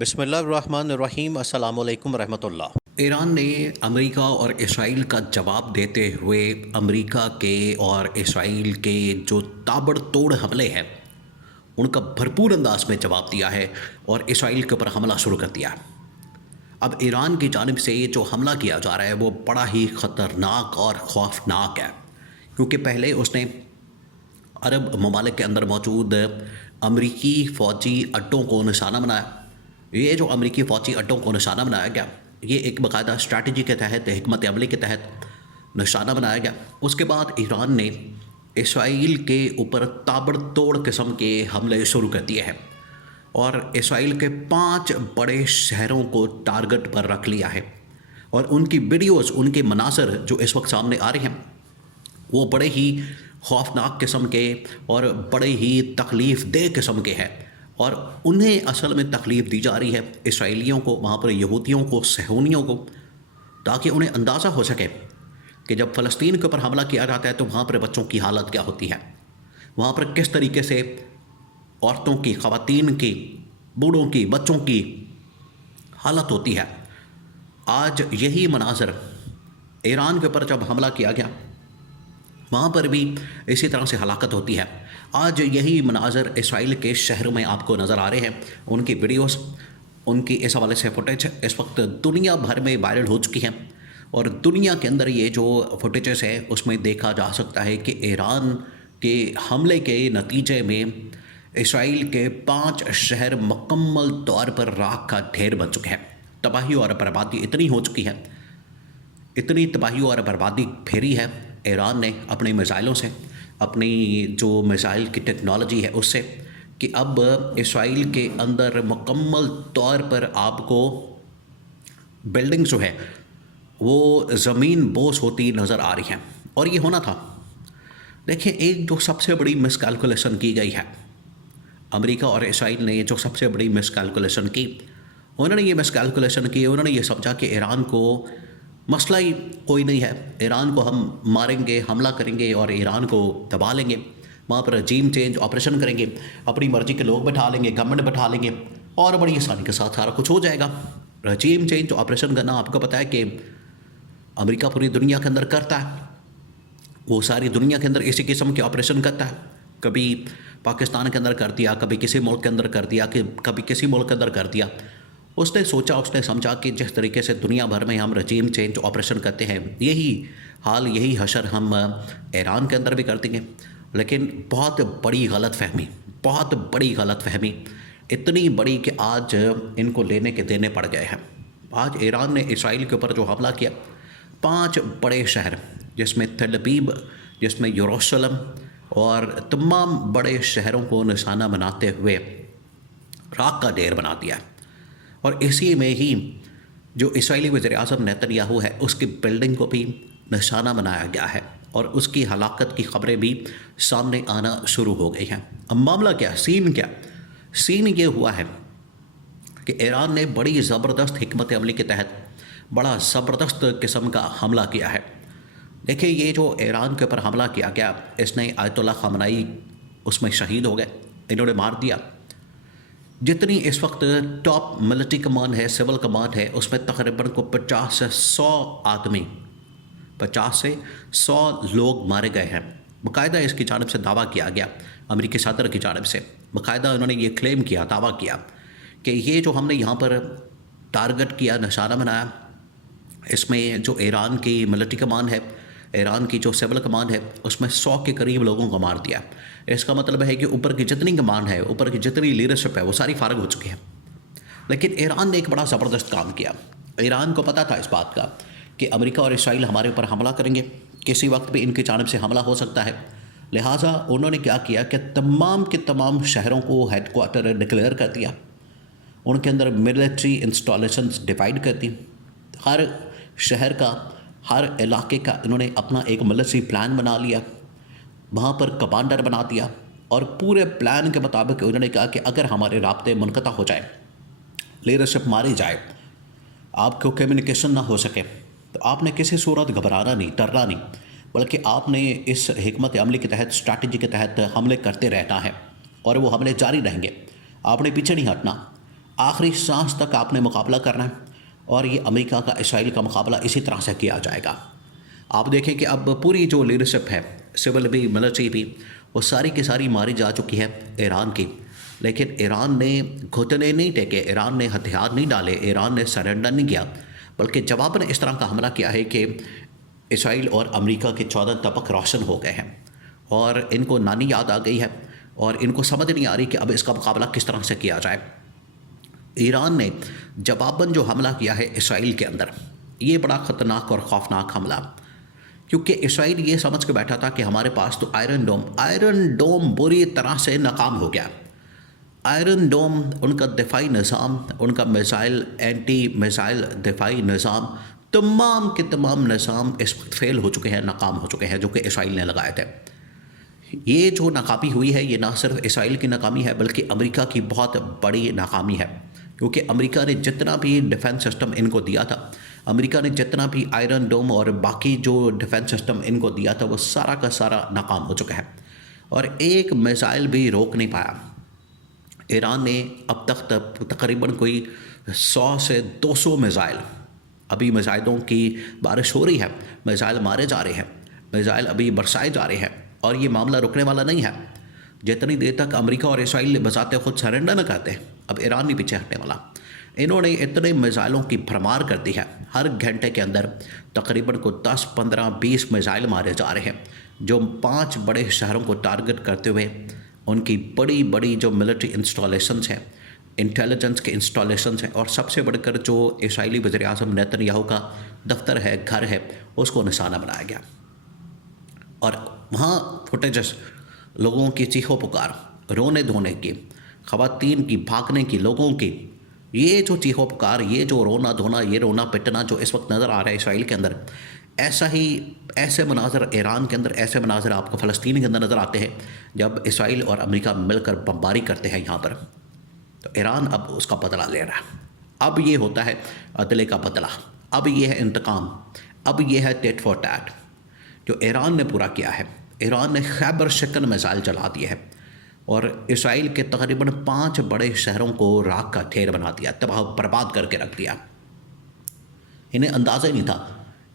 بسم اللہ الرحمن الرحیم۔ السلام علیکم ورحمۃ اللہ۔ ایران نے امریکہ اور اسرائیل کا جواب دیتے ہوئے امریکہ کے اور اسرائیل کے جو تابڑ توڑ حملے ہیں ان کا بھرپور انداز میں جواب دیا ہے اور اسرائیل کے اوپر حملہ شروع کر دیا۔ اب ایران کی جانب سے جو حملہ کیا جا رہا ہے وہ بڑا ہی خطرناک اور خوفناک ہے، کیونکہ پہلے اس نے عرب ممالک کے اندر موجود امریکی فوجی اڈوں کو نشانہ بنایا۔ یہ جو امریکی فوجی اڈوں کو نشانہ بنایا گیا، یہ ایک باقاعدہ اسٹریٹجی کے تحت، حکمت عملی کے تحت نشانہ بنایا گیا۔ اس کے بعد ایران نے اسرائیل کے اوپر تابڑ توڑ قسم کے حملے شروع کر دیے ہیں اور اسرائیل کے 5 بڑے شہروں کو ٹارگٹ پر رکھ لیا ہے، اور ان کی ویڈیوز، ان کے مناظر جو اس وقت سامنے آ رہے ہیں وہ بڑے ہی خوفناک قسم کے اور بڑے ہی تکلیف دہ قسم کے ہیں، اور انہیں اصل میں تکلیف دی جا رہی ہے اسرائیلیوں کو، وہاں پر یہودیوں کو، صہیونیوں کو، تاکہ انہیں اندازہ ہو سکے کہ جب فلسطین کے اوپر حملہ کیا جاتا ہے تو وہاں پر بچوں کی حالت کیا ہوتی ہے، وہاں پر کس طریقے سے عورتوں کی، خواتین کی، بوڑھوں کی، بچوں کی حالت ہوتی ہے۔ آج یہی مناظر ایران کے اوپر جب حملہ کیا گیا وہاں پر بھی اسی طرح سے ہلاکت ہوتی ہے۔ آج یہی مناظر اسرائیل کے شہروں میں آپ کو نظر آ رہے ہیں، ان کی ویڈیوز، ان کی اس حوالے سے فوٹیج اس وقت دنیا بھر میں وائرل ہو چکی ہیں، اور دنیا کے اندر یہ جو فوٹیجز ہیں اس میں دیکھا جا سکتا ہے کہ ایران کے حملے کے نتیجے میں اسرائیل کے 5 شہر مکمل طور پر راکھ کا ڈھیر بن چکے ہیں۔ تباہی اور بربادی اتنی ہو چکی ہے، اتنی تباہی اور بربادی پھیری ہے ایران نے اپنے میزائلوں سے، اپنی جو میزائل کی ٹیکنالوجی ہے اس سے، کہ اب اسرائیل کے اندر مکمل طور پر آپ کو بلڈنگ جو ہے وہ زمین بوس ہوتی نظر آ رہی ہیں، اور یہ ہونا تھا۔ دیکھیں، ایک جو سب سے بڑی مس کیلکولیشن کی گئی ہے، امریکہ اور اسرائیل نے جو سب سے بڑی مس کیلکولیشن کی، انہوں نے یہ مس کیلکولیشن کی، انہوں نے یہ سمجھا کہ ایران کو مسئلہ ہی کوئی نہیں ہے، ایران کو ہم ماریں گے، حملہ کریں گے اور ایران کو دبا لیں گے، وہاں پر رجیم چینج آپریشن کریں گے، اپنی مرضی کے لوگ بٹھا لیں گے، گورنمنٹ بٹھا لیں گے، اور بڑی آسانی کے ساتھ سارا کچھ ہو جائے گا۔ رجیم چینج آپریشن کرنا آپ کو پتہ ہے کہ امریکہ پوری دنیا کے اندر کرتا ہے، وہ ساری دنیا کے اندر اسی قسم کے آپریشن کرتا ہے، کبھی پاکستان کے اندر کر دیا، کبھی کسی ملک کے اندر کر دیا، کہ کبھی کسی ملک کے اندر کر دیا۔ اس نے سوچا، اس نے سمجھا کہ جس طریقے سے دنیا بھر میں ہم رجیم چینج آپریشن کرتے ہیں، یہی حال، یہی حشر ہم ایران کے اندر بھی کر دیں گے۔ لیکن بہت بڑی غلط فہمی، بہت بڑی غلط فہمی، اتنی بڑی کہ آج ان کو لینے کے دینے پڑ گئے ہیں۔ آج ایران نے اسرائیل کے اوپر جو حملہ کیا، 5 بڑے شہر جس میں تل ابیب، جس میں یروشلم، اور تمام بڑے شہروں کو نشانہ بناتے ہوئے راکھ کا ڈھیر بنا دیا، اور اسی میں ہی جو اسرائیلی وزیر اعظم نیتن یاہو ہے اس کی بلڈنگ کو بھی نشانہ بنایا گیا ہے، اور اس کی ہلاکت کی خبریں بھی سامنے آنا شروع ہو گئی ہیں۔ اب معاملہ کیا، سین کیا؟ سین یہ ہوا ہے کہ ایران نے بڑی زبردست حکمت عملی کے تحت بڑا زبردست قسم کا حملہ کیا ہے۔ دیکھیں، یہ جو ایران کے اوپر حملہ کیا گیا، اس نے آیت اللہ خامنائی اس میں شہید ہو گئے، انہوں نے مار دیا۔ جتنی اس وقت ٹاپ ملٹری کمانڈ ہے، سول کمانڈ ہے، اس میں تقریباً کو 50 سے 100 آدمی، 50 سے 100 لوگ مارے گئے ہیں۔ باقاعدہ اس کی جانب سے دعویٰ کیا گیا، امریکی صدر کی جانب سے باقاعدہ انہوں نے یہ کلیم کیا، دعویٰ کیا کہ یہ جو ہم نے یہاں پر ٹارگٹ کیا، نشانہ بنایا، اس میں جو ایران کی ملٹری کمانڈ ہے، ایران کی جو سول کمانڈ ہے، اس میں 100 کے قریب لوگوں کو مار دیا۔ اس کا مطلب ہے کہ اوپر کی جتنی کمانڈ ہے، اوپر کی جتنی لیڈرشپ ہے، وہ ساری فارغ ہو چکی ہے۔ لیکن ایران نے ایک بڑا زبردست کام کیا۔ ایران کو پتہ تھا اس بات کا کہ امریکہ اور اسرائیل ہمارے اوپر حملہ کریں گے، کسی وقت بھی ان کی جانب سے حملہ ہو سکتا ہے، لہٰذا انہوں نے کیا کیا کہ تمام کے تمام شہروں کو ہیڈ کوارٹر ڈکلیئر کر دیا، ان کے اندر ملٹری انسٹالیشنز ڈیوائڈ کر دی، ہر شہر کا، ہر علاقے کا انہوں نے اپنا ایک ملٹری پلان بنا لیا، وہاں پر کمانڈر بنا دیا، اور پورے پلان کے مطابق انہوں نے کہا کہ اگر ہمارے رابطے منقطع ہو جائے، لیڈرشپ ماری جائے، آپ کو کمیونیکیشن نہ ہو سکے، تو آپ نے کسی صورت گھبرانا نہیں، ڈرنا نہیں، بلکہ آپ نے اس حکمت عملی کے تحت، اسٹریٹجی کے تحت حملے کرتے رہنا ہے، اور وہ حملے جاری رہیں گے، آپ نے پیچھے نہیں ہٹنا۔ آخری سانس تک آپ نے مقابلہ کرنا ہے، اور یہ امریکہ کا اسرائیل کا مقابلہ اسی طرح سے کیا جائے گا۔ آپ دیکھیں کہ اب پوری جو لیڈرشپ ہے، سول بھی ملٹری بھی، وہ ساری کی ساری ماری جا چکی ہے ایران کی، لیکن ایران نے گھٹنے نہیں ٹیکے، ایران نے ہتھیار نہیں ڈالے، ایران نے سرنڈر نہیں کیا، بلکہ جواباً اس طرح کا حملہ کیا ہے کہ اسرائیل اور امریکہ کے 14 طبق روشن ہو گئے ہیں، اور ان کو نانی یاد آ گئی ہے، اور ان کو سمجھ نہیں آ رہی کہ اب اس کا مقابلہ کس طرح سے کیا جائے۔ ایران نے جواباً جو حملہ کیا ہے اسرائیل کے اندر، یہ بڑا خطرناک اور خوفناک حملہ، کیونکہ اسرائیل یہ سمجھ کے بیٹھا تھا کہ ہمارے پاس تو آئرن ڈوم بری طرح سے ناکام ہو گیا۔ آئرن ڈوم، ان کا دفاعی نظام، ان کا میزائل، اینٹی میزائل دفاعی نظام، تمام کے تمام نظام اس وقت فیل ہو چکے ہیں، ناکام ہو چکے ہیں، جو کہ اسرائیل نے لگائے تھے۔ یہ جو ناکامی ہوئی ہے، یہ نہ صرف اسرائیل کی ناکامی ہے بلکہ امریکہ کی بہت بڑی ناکامی ہے، کیونکہ امریکہ نے جتنا بھی ڈیفنس سسٹم ان کو دیا تھا، امریکہ نے جتنا بھی آئرن ڈوم اور باقی جو ڈیفنس سسٹم ان کو دیا تھا، وہ سارا کا سارا ناکام ہو چکا ہے، اور ایک میزائل بھی روک نہیں پایا۔ ایران نے اب تک تقریباً کوئی 100 سے 200 میزائل، ابھی میزائلوں کی بارش ہو رہی ہے، میزائل مارے جا رہے ہیں، میزائل ابھی برسائے جا رہے ہیں، اور یہ معاملہ رکنے والا نہیں ہے۔ جتنی دیر تک امریکہ اور اسرائیل بذات خود سرنڈر نہ کرتے، اب ایران نہیں پیچھے ہٹنے والا۔ انہوں نے اتنے میزائلوں کی بھرمار کر دی ہے، ہر گھنٹے کے اندر تقریباً کو 10، 15، 20 میزائل مارے جا رہے ہیں، جو 5 بڑے شہروں کو ٹارگٹ کرتے ہوئے ان کی بڑی بڑی جو ملٹری انسٹالیشنز ہیں، انٹیلیجنس کے انسٹالیشنز ہیں، اور سب سے بڑھ کر جو اسرائیلی وزیر اعظم نیتن یاہو کا دفتر ہے، گھر ہے، اس کو نشانہ بنایا گیا۔ اور وہاں فوٹیجز لوگوں کی چیخو پکار، رونے دھونے کی، خواتین کی، بھاگنے کی، لوگوں کی، یہ جو چیخو پکار، یہ جو رونا دھونا، یہ رونا پٹنا جو اس وقت نظر آ رہا ہے اسرائیل کے اندر، ایسے مناظر ایران کے اندر، ایسے مناظر آپ کو فلسطین کے اندر نظر آتے ہیں جب اسرائیل اور امریکہ مل کر بمباری کرتے ہیں یہاں پر۔ تو ایران اب اس کا بدلہ لے رہا ہے، اب یہ ہوتا ہے عدلے کا بدلہ، اب یہ ہے انتقام، اب یہ ہے ٹیٹ فار ٹیٹ جو ایران نے پورا کیا ہے۔ ایران نے خیبر شکن میزائل چلا دیے ہیں، اور اسرائیل کے تقریباً 5 بڑے شہروں کو راکھ کا ڈھیر بنا دیا، تباہ برباد کر کے رکھ دیا۔ انہیں اندازہ ہی نہیں تھا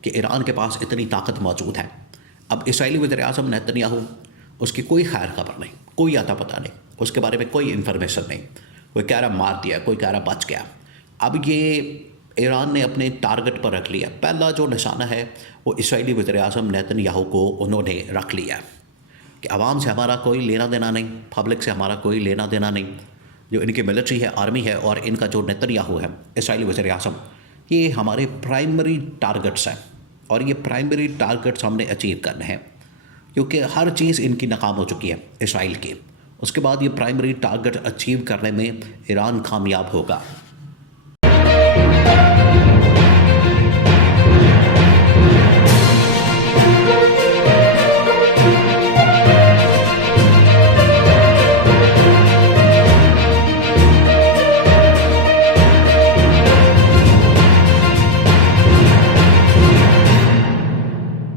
کہ ایران کے پاس اتنی طاقت موجود ہے۔ اب اسرائیلی وزیر اعظم نیتن یاہو، اس کی کوئی خیر خبر نہیں، کوئی اتا پتہ نہیں، اس کے بارے میں کوئی انفارمیشن نہیں، کوئی کہہ رہا مار دیا، کوئی کہہ رہا بچ گیا۔ اب یہ ایران نے اپنے ٹارگٹ پر رکھ لیا، پہلا جو نشانہ ہے وہ اسرائیلی وزیر اعظم نیتن یاہو کو انہوں نے رکھ لیا کہ عوام سے ہمارا کوئی لینا دینا نہیں، پبلک سے ہمارا کوئی لینا دینا نہیں۔ جو ان کی ملٹری ہے، آرمی ہے، اور ان کا جو نیتن یاہو ہے، اسرائیلی وزیر اعظم، یہ ہمارے پرائمری ٹارگٹس ہیں، اور یہ پرائمری ٹارگٹس ہم نے اچیو کرنے ہیں، کیونکہ ہر چیز ان کی ناکام ہو چکی ہے اسرائیل کی۔ اس کے بعد یہ پرائمری ٹارگٹ اچیو کرنے میں ایران کامیاب ہوگا۔